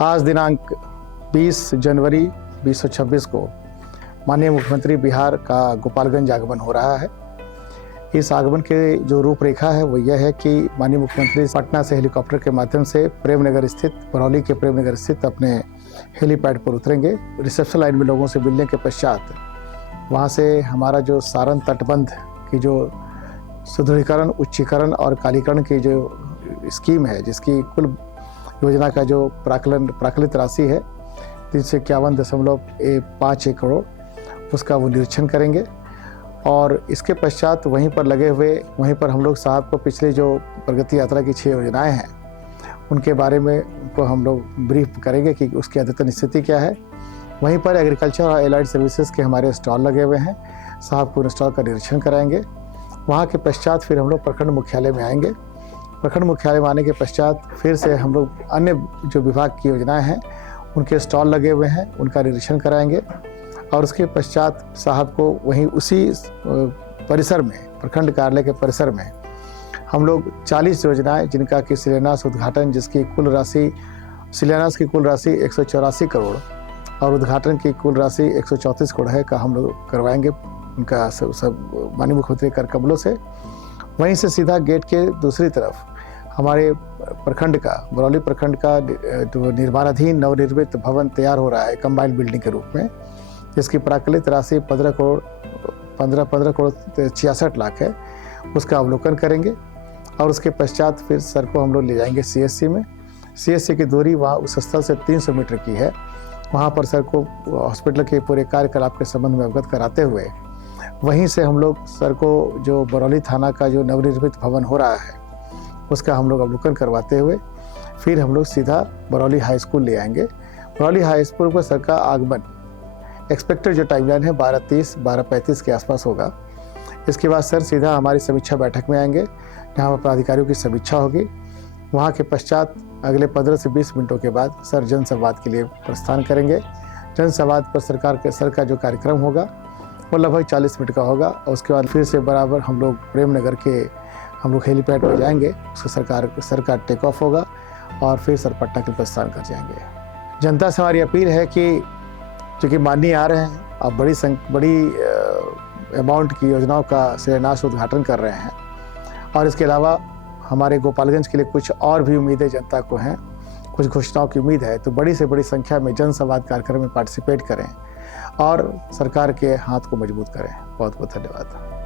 आज दिनांक 20 जनवरी 2026 को माननीय मुख्यमंत्री बिहार का गोपालगंज आगमन हो रहा है। इस आगमन के जो रूपरेखा है वो यह है कि माननीय मुख्यमंत्री पटना से हेलीकॉप्टर के माध्यम से प्रेमनगर स्थित बरौली के प्रेमनगर स्थित अपने हेलीपैड पर उतरेंगे। रिसेप्शन लाइन में लोगों से मिलने के पश्चात वहाँ से हमारा जो सारण तटबंध की जो सुदृढ़ीकरण, उच्चीकरण और कालीकरण की जो स्कीम है, जिसकी कुल योजना का जो प्राकलित राशि है 351.51 करोड़, उसका वो निरीक्षण करेंगे। और इसके पश्चात वहीं पर हम लोग साहब को पिछले जो प्रगति यात्रा की 6 योजनाएं हैं उनके बारे में उनको हम लोग ब्रीफ करेंगे कि उसकी अद्यतन स्थिति क्या है। वहीं पर एग्रीकल्चर और एलाइड सर्विसेज के हमारे स्टॉल लगे हुए हैं, साहब को स्टॉल का निरीक्षण कराएंगे। वहाँ के पश्चात फिर हम लोग प्रखंड मुख्यालय में आएंगे। प्रखंड मुख्यालय में आने के पश्चात फिर से हम लोग अन्य जो विभाग की योजनाएं हैं उनके स्टॉल लगे हुए हैं, उनका निरीक्षण कराएंगे। और उसके पश्चात साहब को वहीं उसी परिसर में, प्रखंड कार्यालय के परिसर में हम लोग 40 योजनाएं जिनका कि शिलान्यास उद्घाटन, जिसकी कुल राशि, शिलान्यास की कुल राशि 184 करोड़ और उद्घाटन की कुल राशि 134 करोड़ है का हम लोग करवाएंगे उनका सब माननीय मुख्यमंत्री कर कमलों से। वहीं से सीधा गेट के दूसरी तरफ हमारे प्रखंड का, बरौली प्रखंड का जो निर्माणाधीन नवनिर्मित भवन तैयार हो रहा है कंबाइंड बिल्डिंग के रूप में, जिसकी प्राकलित राशि 15 करोड़ 66 लाख है, उसका अवलोकन करेंगे। और उसके पश्चात फिर सर को हम लोग ले जाएंगे CSC में। CSC की दूरी वहाँ उस स्थल से 300 मीटर की है। वहाँ पर सर को हॉस्पिटल के पूरे कार्यकलाप के संबंध में अवगत कराते हुए वहीं से हम लोग सर को जो बरौली थाना का जो नवनिर्मित भवन हो रहा है उसका हम लोग अवलोकन करवाते हुए फिर हम लोग सीधा बरौली हाई स्कूल ले आएंगे। बरौली हाई स्कूल पर सर का आगमन एक्सपेक्टेड जो टाइमलाइन है 12:35 के आसपास होगा। इसके बाद सर सीधा हमारी समीक्षा बैठक में आएंगे, जहाँ पर पदाधिकारियों की समीक्षा होगी। वहाँ के पश्चात अगले 15 से 20 मिनटों के बाद सर जनसंवाद के लिए प्रस्थान करेंगे। जनसंवाद पर सर का जो कार्यक्रम होगा वो लगभग 40 मिनट का होगा। और उसके बाद फिर से बराबर हम लोग प्रेमनगर के हम लोग हेलीपैड पर जाएंगे। उसको सर का टेक ऑफ होगा और फिर सर पटना के प्रस्थान कर जाएंगे। जनता से हमारी अपील है कि चूँकि माननीय आ रहे हैं, अब बड़ी अमाउंट की योजनाओं का शिलान्यास उद्घाटन कर रहे हैं, और इसके अलावा हमारे गोपालगंज के लिए कुछ और भी उम्मीदें जनता को हैं, कुछ घोषणाओं की उम्मीद है। तो बड़ी से बड़ी संख्या में जनसंवाद कार्यक्रम में पार्टिसिपेट करें और सरकार के हाथ को मजबूत करें। बहुत बहुत धन्यवाद।